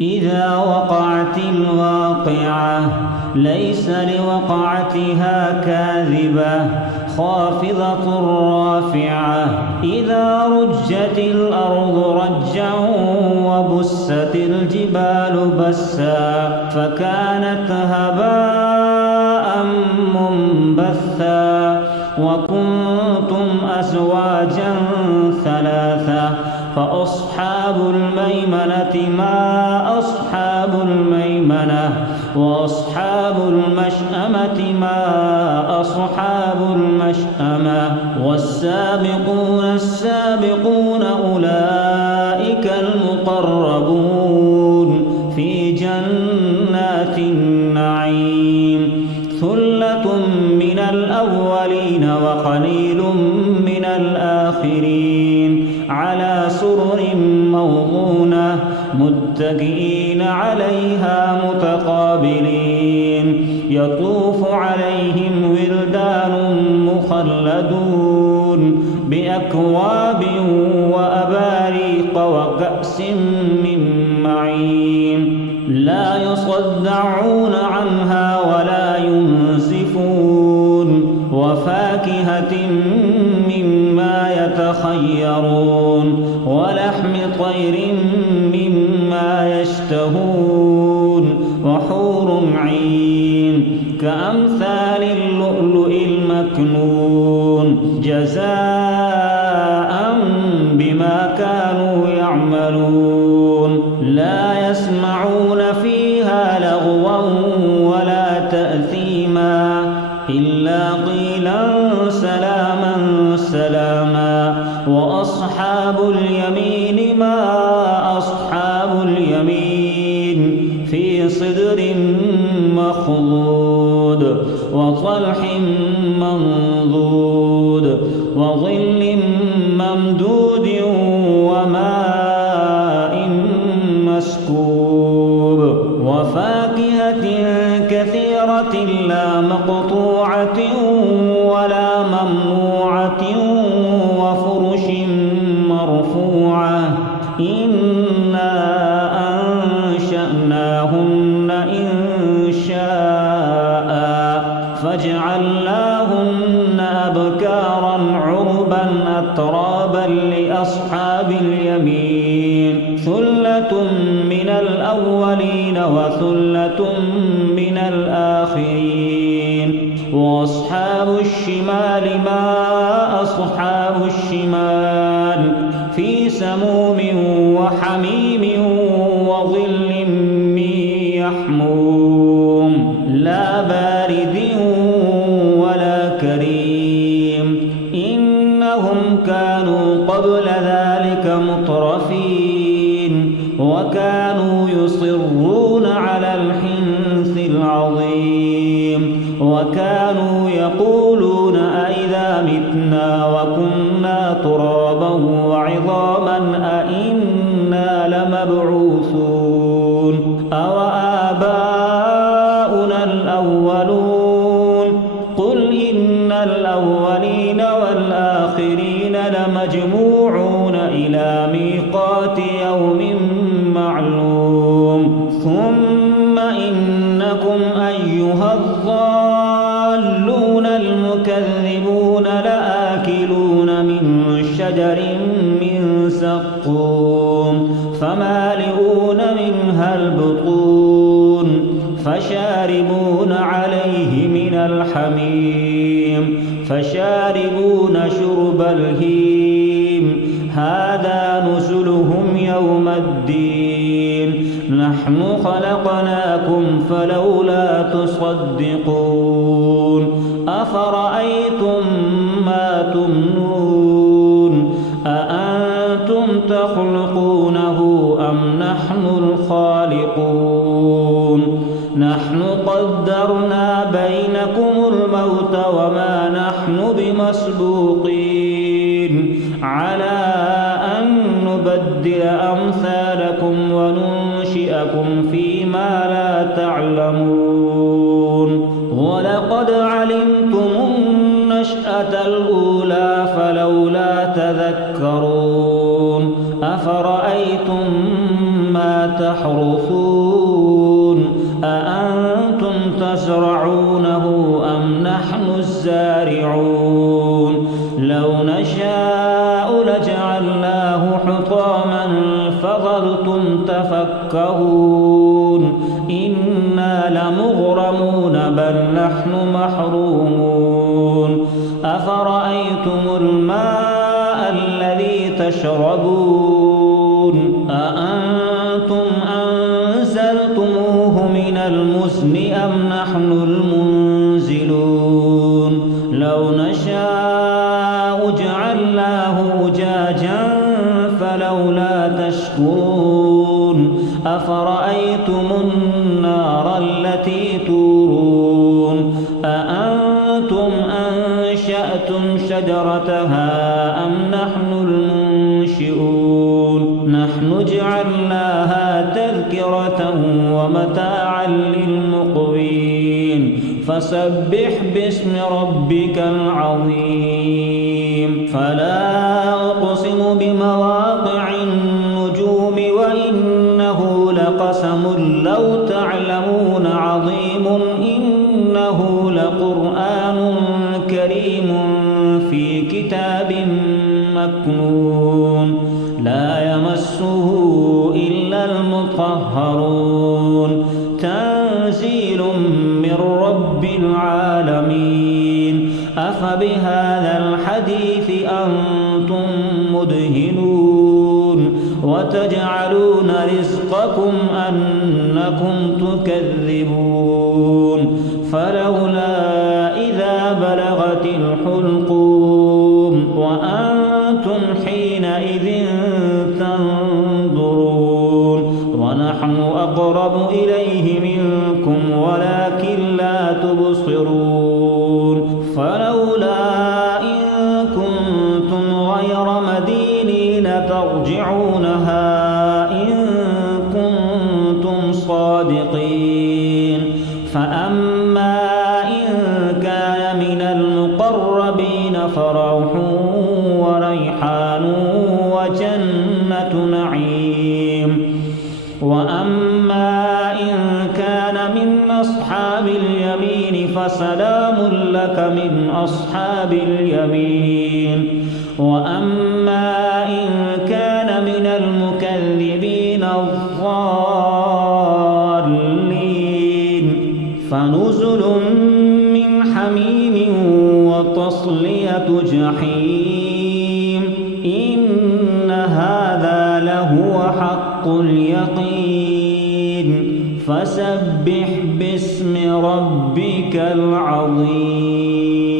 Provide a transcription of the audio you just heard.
إذا وقعت الواقعة ليس لوقعتها كاذبة خافضة رافعة إذا رجت الأرض رجا وبست الجبال بسا فكانت هباء منبثا وكنتم أزواجا ثلاثا فأصحاب الميمنة ما أصحاب الميمنة وأصحاب المشأمة ما أصحاب المشأمة والسابقون السابقون أولئك المقربون في جنات النعيم ثلة من الأولين وقليل من الآخرين على سرر موضونة متكئين عليها متقابلين يطوف عليهم ولدان مخلدون بأكواب وأباريق وكأس من معين لا يصدعون عنها ولا ينزفون وفاكهة مما يتخيرون ولحم طير مما يشتهون وحور عين كأمثال اللؤلؤ المكنون جزاء بما كانوا يعملون لا يسمعون فيها لغوا ولا تأثيما إلا قيلا سلاما سلاما وأصحاب اليمين ما أصحاب اليمين في صدر مخضود وطلح منضود وظل ممدود وماء مسكوب وفاكهة كثيرة لا مقطوعة ولا ممنوعة وفرش مرفوعة إنا أنشأناهن إنشاء فجعلناهن أبكارا عربا أترابا لأصحاب اليمين ثلة من الأولين وثلة من الآخرين وأصحاب الشمال ما أصحاب الشمال في سموم وحميم وظل من يحموم لا بارد ولا كريم إنهم كانوا قبل ذلك مترفين وكانوا يصرون على الحنث العظيم وكانوا يقولون أئذا متنا وكنا ترابا وعظاما أئنا لمبعوثون أوآباؤنا الأولون قل إن الأولين والآخرين لمجموعون إلى ميقات يوم معلوم ثم إنكم أيها الضالون المكذبون لآكلون من شجر من زقوم فمالئون منها البطون فشاربون عليه من الحميم فشاربون شرب الهيم هذا نزلهم يوم الدين نحن خلقناكم فلولا تصدقون أفرأيتم ما تمنون أأنتم تخلقونه أم نحن الخالقون نحن قدرنا بينكم الموت وما نحن بمسبوقين على أن نبدل أمثالكم وننشئكم فيما لا تعلمون ولقد علمتم النشأة الأولى فلولا تذكرون أفرأيتم ما تحرثون تحرثون أأنتم تزرعونه أم نحن الزارعون لو نشاء لجعلناه حطاما فظلتم تفكهون إنا لمغرمون بل نحن محرومون أفرأيتم الماء الذي تشربون أأنتم أنزلتموه من المزن أم نحن المنزلون لو نشاء جعلناه أجاجا فلولا تشكرون أفرأيتم النار التي تورون أأنتم أنشأتم شجرتها أم نحن المنشئون نحن جعلناها تذكرة ومتاعا للمقوين فسبح باسم ربك العظيم فلا أقسم بمواقع النجوم وإنه لقسم لو تعلمون عظيم إنه لقرآن كريم في كتاب مكنون لا يمسه إلا المطهرون تنزيل من رب العالمين أفبهذا الحديث أنتم مدهنون وتجعلون رزقكم أنكم تكذبون فلولا إذا بلغت الحلقوم وأنتم حينئذ تنظرون ونحن أقرب إليه منكم ولكن لا تبصرون فلولا إن كنتم غير مدينين ترجعونها إن كنتم صادقين فأما إن كان من المقربين فروح وريحان وجنة نعيم وأما إن كان من أصحاب اليمين فسلام لك من أصحاب اليمين وأما إن كان من المكذبين الضالين فنزل من حميم وتصلية جحيم إن هذا لهو حق اليقين فسبح باسم ربك العظيم.